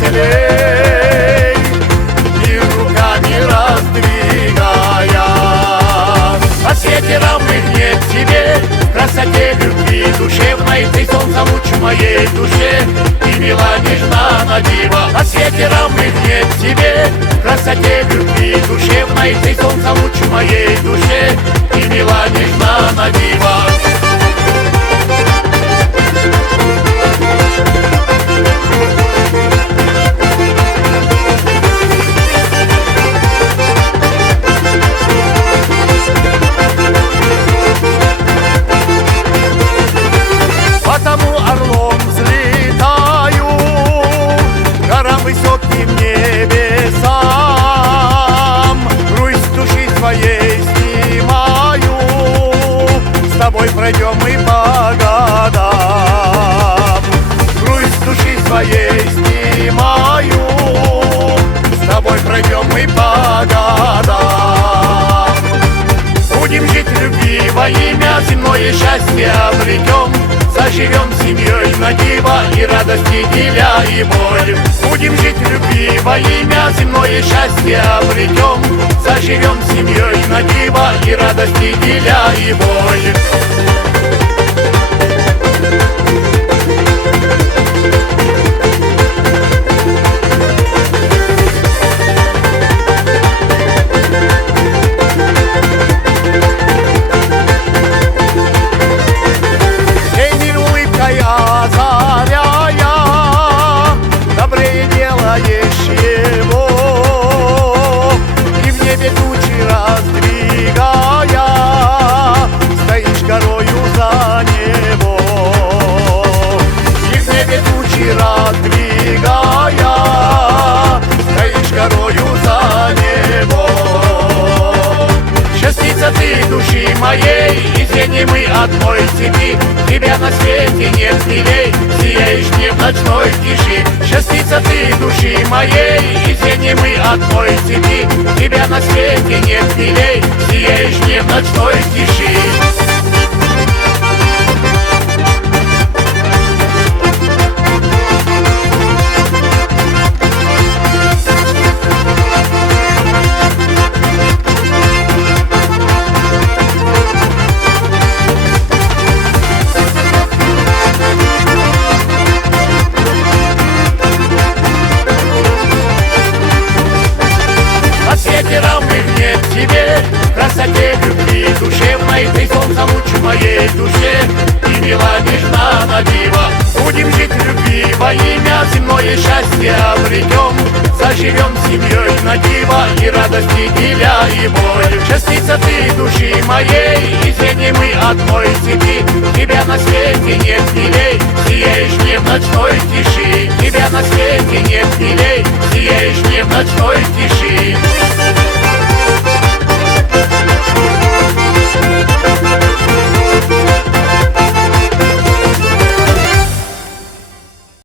тлей, мир руками раздвигая. О свете равных нет тебе, в красоте любви душевной. Ты солнце луч в моей душе, и мила нежна на диво. О свете равных нет тебе, в красоте любви душевной. Ты солнце луч в моей душе, и мила нежна на диво. Потому орлом взлетаю горам высоким небесам, грусть души своей снимаю, с тобой пройдем мы по годам. Грусть души своей снимаю, с тобой пройдем мы по годам. Будем жить в любви во имя, земное счастье обретем. Заживем семьей на диво и радости деля и боль. Будем жить в любви во имя, земное счастье обретем. Заживем семьей на диво и радости деля и боль. Озаряя, добрее делаешь его, и в небе тучи раздвигая, стоишь горою за него. И в небе тучи раздвигая, стоишь горою за него. Частица ты души моей, из мы одной цепи. Тебя на свете нет милей, сияешь не в ночной тиши. Частица ты души моей, из мы одной цепи. Тебя на свете нет милей, сияешь не в ночной тиши. Равных нет тебе, в красоте любви душевной. Ты солнце луч в моей душе, и мила нежна на диво. Будем жить в любви во имя, земное счастье обретем. Заживем семьей на диво и радости деля и боль. Частица ты души моей, и звенья мы одной цепи. Тебя на свете нет милей, сияешь не в ночной тиши. Тебя на свете нет милей, сияешь не в ночной тиши.